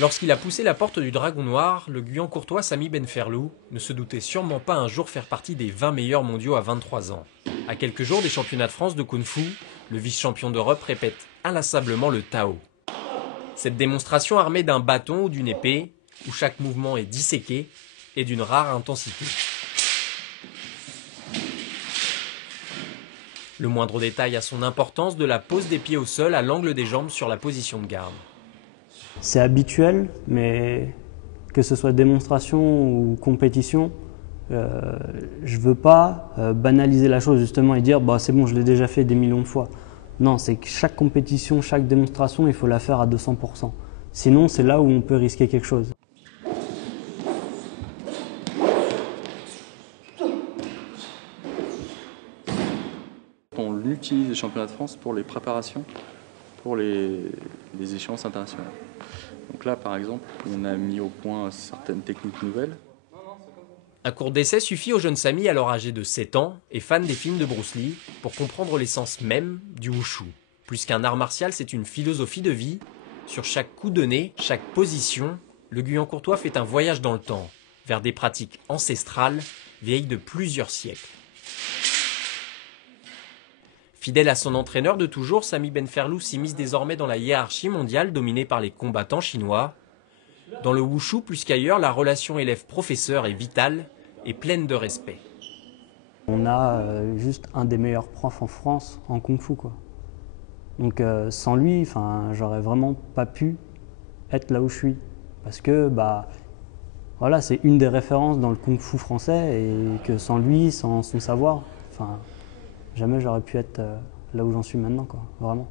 Lorsqu'il a poussé la porte du Dragon Noir, le Guyancourtois Samy Benferlou ne se doutait sûrement pas un jour faire partie des 20 meilleurs mondiaux à 23 ans. À quelques jours des championnats de France de Kung Fu, le vice-champion d'Europe répète inlassablement le Tao. Cette démonstration armée d'un bâton ou d'une épée, où chaque mouvement est disséqué, est d'une rare intensité. Le moindre détail a son importance, de la pose des pieds au sol à l'angle des jambes sur la position de garde. C'est habituel, mais que ce soit démonstration ou compétition, je ne veux pas banaliser la chose justement et dire bah, c'est bon, je l'ai déjà fait des millions de fois. Non, c'est que chaque compétition, chaque démonstration, il faut la faire à 200%. Sinon, c'est là où on peut risquer quelque chose. On utilise les championnats de France pour les préparations, pour les échéances internationales. Donc là, par exemple, on a mis au point certaines techniques nouvelles. Un court d'essai suffit au jeune Samy, alors âgé de 7 ans et fan des films de Bruce Lee, pour comprendre l'essence même du wushu. Plus qu'un art martial, c'est une philosophie de vie. Sur chaque coup donné, chaque position, le Guyancourtois fait un voyage dans le temps, vers des pratiques ancestrales, vieilles de plusieurs siècles. Fidèle à son entraîneur de toujours, Samy Benferlou s'immisce désormais dans la hiérarchie mondiale dominée par les combattants chinois. Dans le wushu, plus qu'ailleurs, la relation élève-professeur est vitale et pleine de respect. On a juste un des meilleurs profs en France en kung-fu, quoi. Donc sans lui, j'aurais vraiment pas pu être là où je suis. Parce que voilà, c'est une des références dans le kung-fu français et que sans lui, sans son savoir, jamais j'aurais pu être là où j'en suis maintenant, quoi, vraiment.